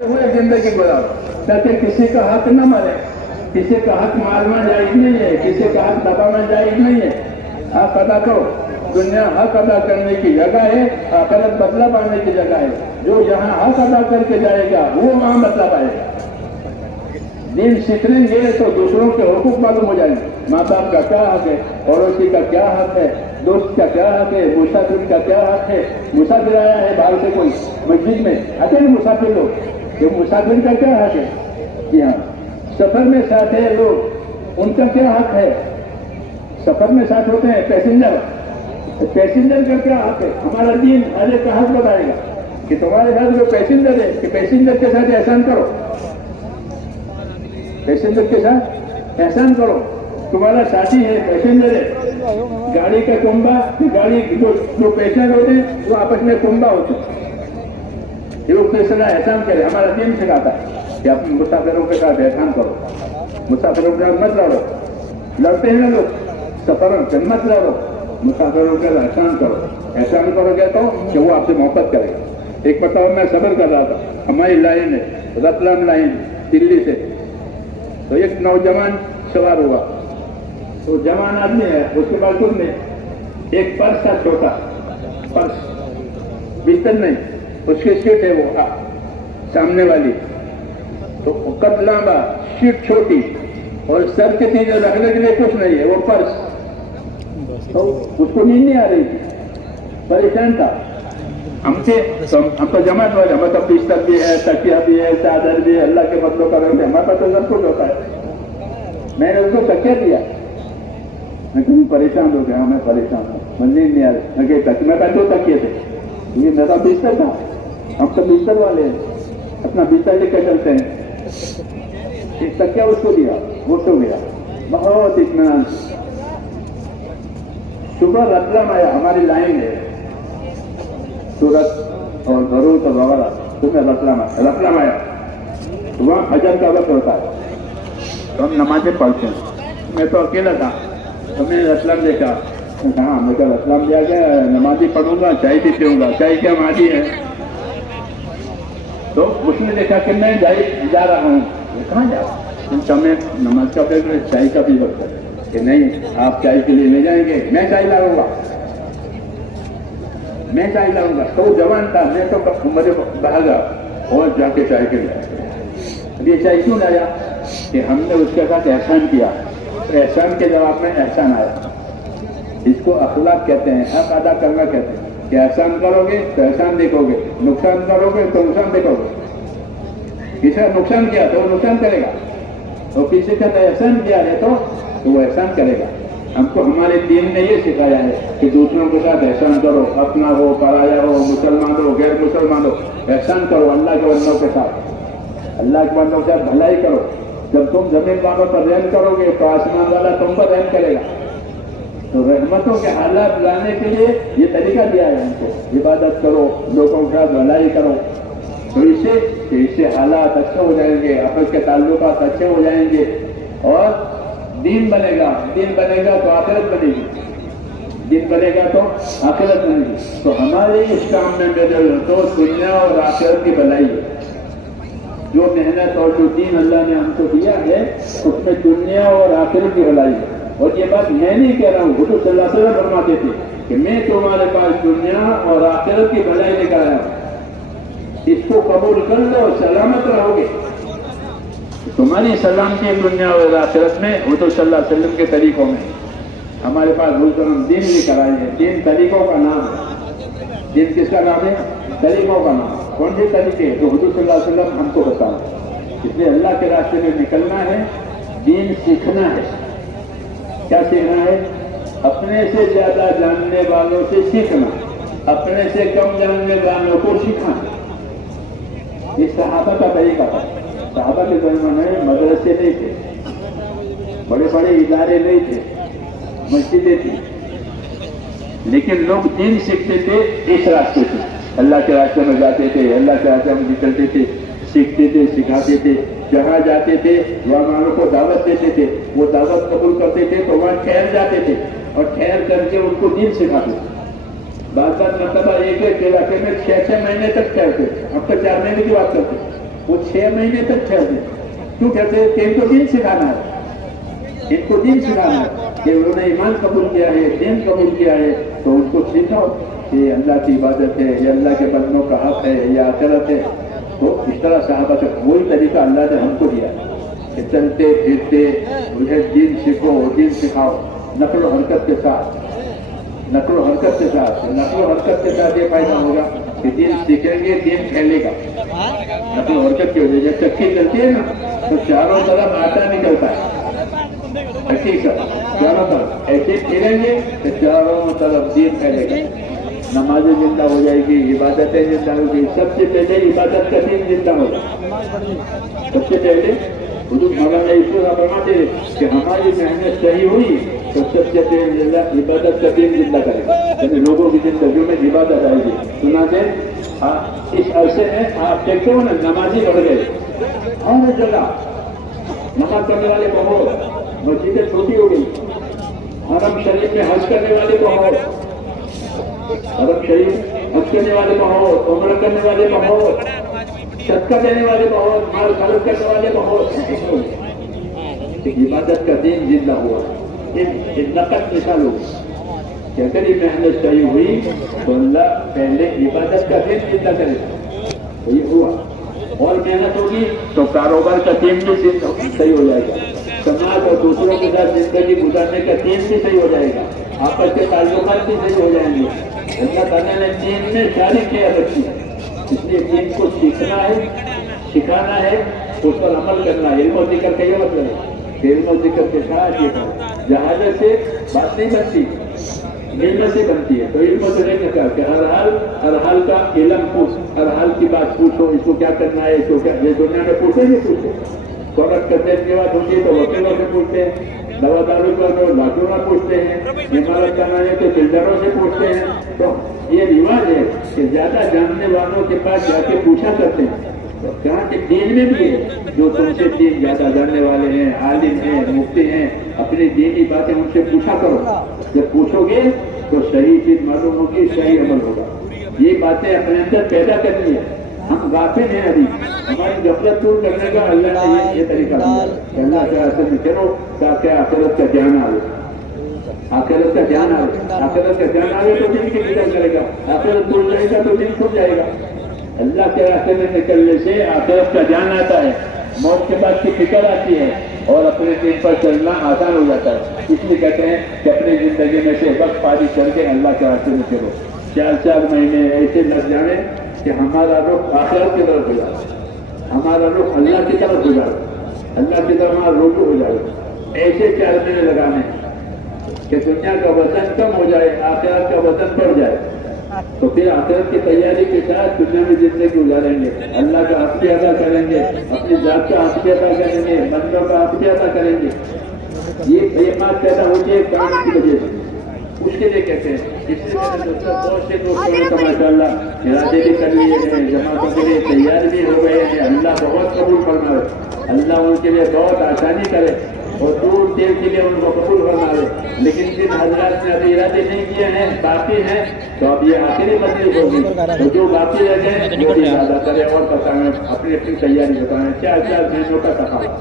हुए जिंदगी गुजारो ताकि किसी का हक न मरे, किसी का हक मारना जायज नहीं है, किसी का हक दबाना जायज नहीं है। हक अदा करो। दुनिया हक अदा करने की जगह है, आखिरत बदला पाने की जगह है। जो यहाँ हक अदा करके जाएगा वो वहां बदला पाएगा। दीन सीख लेंगे तो दूसरों के हुकूक मालूम हो जाएंगे। माँ बाप का क्या हक है, पड़ोसी का क्या हक है, दोस्त का क्या हक है, मुसाफिर का क्या हक है। मुसाफिर आया है बाहर से कोई मस्जिद में, आते हैं मुसाफिर लोग, ये मुसाफिर का क्या हक है। जी हाँ, सफर में साथ है लोग, उनका क्या हक है। सफर में साथ होते हैं पैसेंजर, पैसेंजर का क्या हक है। हमारा दीन अरे का हक बताएगा कि तुम्हारे साथ जो पैसेंजर है कि पैसेंजर के साथ एहसान करो, पैसेंजर के साथ एहसान करो। तुम्हारा साथी है, पैसेंजर है, गाड़ी का कुंभा, गाड़ी जो पैसेंजर होते हैं वो आपस में कुंभा होते हैं। ये लोग पैसा एहसान करे। हमारा दीन सिखाता है कि आप मुसाफिरों के साथ एहसान करो, मुसाफिरों के साथ मत लड़ो। लड़ते हैं ना लोग, सफरों से मत लड़ो, मुसाफिरों के साथ एहसान करो। एहसान करोगे तो कि वो आपसे मोहब्बत करेगा। एक बताओ, मैं सफर कर रहा था, हमारी लाइन है रतलाम लाइन दिल्ली से, तो एक नौजवान सवार हुआ, तो जवान आदमी है, उसके बाजू में एक पर्स था, छोटा पर्स, बिस्तर नहीं, उसकी सीट है वो सामने वाली, तो कद लंबा, सीट छोटी और सर के चीजें रखने के लिए कुछ नहीं है, वो पर्स। तो उसको नींद नहीं आ रही थी, परेशान था। हमसे हम तो जमात वाले, हमारे तो बिस्तर भी है, तकिया भी है, चादर भी है, अल्लाह के बदलों का रहते, हमारे पास तो सब कुछ होता है। मैंने उसको तकिया दिया, मैं कहीं परेशान हो गया, मैं परेशान हूँ, मुझे नींद नहीं आ रही। मैं कही मैं दो तकिए थे, ये मेरा बिस्तर था, हम सब बिस्तर वाले हैं, अपना बिस्तर लेकर चलते हैं। एक तकिया उसको दिया, वो सो गया, बहुत इत्मीनान। सुबह रतलाम आया, हमारी लाइन है सूरत और भरूच और वगैरह, सुबह रतलाम आया, तो वहाँ फजर का वक्त होता है, तो हम नमाजें पढ़ते हैं। मैं तो अकेला था, तो मैंने रतलाम देखा, हाँ मैं कल रतलाम जा गया, नमाजी पढ़ूंगा, चाय भी पीऊंगा, चाय क्या माजी है। तो उसने देखा कि मैं जा रहा हूँ, कहाँ जा रहा हूँ, समय नमाज का फिर चाय का भी वक्त है कि नहीं आप चाय के लिए ले जाएंगे, मैं चाय लाऊंगा, मैं चाय लाऊंगा। तो वो जवान था, मैं तो मेरे भागा और जाके चाय के लिए। ये चाय क्यों लाया कि हमने उसके साथ एहसान किया, तो एहसान के जवाब में एहसान आया। इसको अखलाक कहते हैं, हक अदा करना कहते हैं कि एहसान करोगे तो एहसान देखोगे, नुकसान करोगे तो नुकसान देखोगे। किसी का नुकसान किया तो वो नुकसान करेगा, और किसी का एहसान किया है तो वो एहसान करेगा। हमको हमारे दीन ने ये सिखाया है कि दूसरों के साथ एहसान करो, अपना हो, पराया हो, मुसलमान हो, गैर मुसलमान हो, एहसान करो अल्लाह के बंदों के साथ, अल्लाह के बंदों के साथ भलाई करो। जब तुम जमीन वालों पर रहम करोगे तो आसमान वाला तुम पर रहम करेगा। तो रहमतों के हालात लाने के लिए ये तरीका दिया है हमको, इबादत करो, लोगों के साथ भलाई करो, तो इससे हालात अच्छे हो जाएंगे, आपस के ताल्लुकात अच्छे हो जाएंगे और दीन बनेगा। दीन बनेगा तो आखिरत बनेगी, दीन बनेगा तो आखिरत बनेगी। तो हमारे इस काम में मेरे तो दुनिया और आखिरत की भलाई है। जो मेहनत और जो दीन अल्लाह ने हमको दिया है उसमें दुनिया और आखिरत की भलाई है। और ये बात मैं नहीं कह रहा हूँ, हुजूर सल्लल्लाहु अलैहि वसल्लम फरमाते थे कि मैं तुम्हारे पास दुनिया और आखिरत की भलाई लेकर आया हूँ, इसको कबूल कर लो, सलामत रहोगे। तुम्हारी सलामती दुनिया और आखिरत में हुजूर सल्लल्लाहु अलैहि वसल्लम के तरीकों में। हमारे पास हुजूर दीन लेकर आए हैं, दीन तरीकों का नाम है। दीन किसका नाम है? तरीकों का नाम। कौन से तरीके? तो हुजूर सल्लल्लाहु अलैहि वसल्लम हमको बताओ। इसलिए अल्लाह के रास्ते में निकलना है, दीन सीखना है। क्या सीखना है? अपने से ज्यादा जानने वालों से सीखना, अपने से कम जानने वालों को सिखाना। ये सहाबा का तरीका था। सहाबा के ज़माने में मदरसे नहीं थे, बड़े बड़े इदारे नहीं थे, मस्जिदें थी, लेकिन लोग दीन सीखते थे इस रास्ते से। अल्लाह के रास्ते में जाते थे, अल्लाह के रास्ते में निकलते थे, सीखते थे, सिखाते थे। जहाँ जाते थे वहाँ वालों को दावत देते थे, वो दावत कबूल करते थे तो वहाँ ठहर जाते थे और ठहर करके उनको दीन सिखाते थे। बात मतलब एक इलाके में 6-6 महीने तक ठहरते थे, अब तो 4 महीने की बात करते। وہ 6 مہینے تک ٹھہرتے کیوں ٹھہرتے کہ ان کو دین سکھانا ہے، ان کو دین سکھانا ہے کہ انہوں نے ایمان قبول کیا ہے، دین قبول کیا ہے، تو ان کو سکھاؤ کہ اللہ کی عبادت ہے، یہ اللہ کے بندوں کا حق ہے، یہ آخرت ہے۔ تو اس طرح صحابہ کا وہی طریقہ اللہ نے ہم کو دیا کہ چلتے پھرتے مجھے دین سیکھو، دین سکھاؤ، نقل و حرکت کے ساتھ، نقل و حرکت کے ساتھ۔ نقل و حرکت کے ساتھ یہ فائدہ ہوگا کہ دین سیکھیں گے، دین پھیلے گا۔ نقل و حرکت کی وجہ سے چکی چلتی ہے نا تو چاروں طرف آٹا نکلتا ہے، حقیقت چاروں طرف ایسے پھیلیں گے تو چاروں طرف دین پھیلے گا، نمازیں زندہ ہو جائے گی، عبادتیں زندہ ہو گئی۔ سب سے پہلے عبادت کا دین زندہ ہوگا۔ سب سے پہلے حضور مولانا یوسف صاحب فرماتے ہیں کہ ہماری محنت صحیح ہوئی تو سب سے پہلے عبادت کا دین زندہ کرے گا، یعنی لوگوں کی زندگیوں میں عبادت آئے گی۔ چنانچہ اس عرصے میں آپ دیکھتے ہو نا نمازی بڑھ گئے، ہر جگہ نماز پڑھنے والے بہت، مسجدیں چھوٹی ہو گئی، حرم شریف میں حج کرنے والے بہت، حرم شریف حج کرنے والے بہت، عمرہ کرنے والے بہت، صدقہ دینے والے بہت، مال خرچ کرنے والے بہت۔ عبادت کا دین زندہ ہوا، ایک نقد مثال ہوگی کہ اگر یہ محنت صحیح ہوئی تو اللہ پہلے عبادت کا دین زندہ کرے گا، یہ ہوا۔ اور محنت ہوگی تو کاروبار کا دین بھی صحیح ہو جائے گا، سماج اور دوسروں کے ساتھ زندگی گزارنے کا دین بھی صحیح ہو جائے گا، آپس کے تعلقات بھی صحیح ہو جائیں گے۔ اللہ تعالیٰ نے دین میں ساری خیر رکھی ہے، اس لیے دین کو سیکھنا ہے، سکھانا ہے، اس پر عمل کرنا ہے۔ علم و ذکر کا یہ مطلب ہے، علم و ذکر کے ساتھ یہ جہالت سے بات نہیں بنتی، علم سے بنتی ہے۔ تو علم و ذکر کے ساتھ کہ ہر حال کا علم پوچھ، ہر حال کی بات پوچھو، اس کو کیا کرنا ہے، اس کو کیا دنیا میں پوچھے نہیں پوچھے۔ فوراً کرتے کی بات ہوتی ہے تو وکیلوں سے پوچھتے ہیں، دوا دارو کا تو ڈاکٹروں سے پوچھتے ہیں، عمارت کرنا ہے تو بلڈروں سے پوچھتے ہیں۔ تو یہ رواج ہے کہ زیادہ جاننے والوں کے پاس جا کے پوچھا کرتے ہیں۔ تو کہاں کہ دین میں بھی ہے، جو تم سے دین زیادہ جاننے والے ہیں، عالم ہیں، مفتی ہیں، اپنی دینی باتیں ان سے پوچھا کرو۔ جب پوچھو گے تو صحیح چیز معلوم ہوگی، صحیح عمل ہوگا۔ یہ باتیں اپنے اندر پیدا کرنی ہے۔ ہم غافل ہیں، ابھی ہماری غفلت دور کرنے کا اللہ نے یہ طریقہ دیا کہ اللہ کے راستے میں چلو تاکہ آخرت کا دھیان آئے، آخرت کا دھیان آئے، آخرت کا دھیان آئے تو دن کی فکر کرے گا، آخرت بھول جائے گا تو دن چھوٹ جائے گا۔ اللہ کے راستے میں نکلنے سے آخرت کا دھیان آتا ہے، موت کے بعد کی فکر آتی ہے اور اپنے دین پر چلنا آسان ہو جاتا ہے۔ اس لیے کہتے ہیں کہ اپنی زندگی میں سے وقت پاری کر کے اللہ کے راستے میں چلو۔ 4 مہینے ایسے لگ جانے کہ ہمارا رخ آخرت کی طرف ہو جائے، ہمارا رخ اللہ کی طرف ہو جائے، اللہ کی طرف ہمارا رجوع ہو جائے۔ ایسے 4 مہینے لگانے کہ دنیا کا وزن کم ہو جائے، آخرت کا وزن بڑھ جائے، تو پھر آخرت کی تیاری کے ساتھ دنیا میں زندگی گزاریں گے، اللہ کا حق بھی ادا کریں گے، اپنی ذات کا حق بھی ادا کریں گے، بندوں کا حق بھی ادا کریں گے۔ یہ بات پیدا ہوتی ہے کام کی وجہ سے، اس کے لیے کہتے ہیں۔ اس لیے بہت سے دوستوں نے تو ماشاء اللہ ارادے بھی کر لیے ہیں، جماعتوں کے لیے تیار بھی ہو گئے ہیں۔ اللہ بہت قبول فرمائے، اللہ ان کے لیے بہت آسانی کرے اور دور دیر کے لیے ان کو قبول فرمائے۔ لیکن جن حضرات نے ابھی ارادے نہیں کیے ہیں، باقی ہیں، تو اب یہ آخری مجلس ہوگی، تو جو باقی رہ گئے وہ بھی ارادہ کریں اور بتائیں، اپنی تیاری بتائیں۔ 4 مہینوں کا تقاضا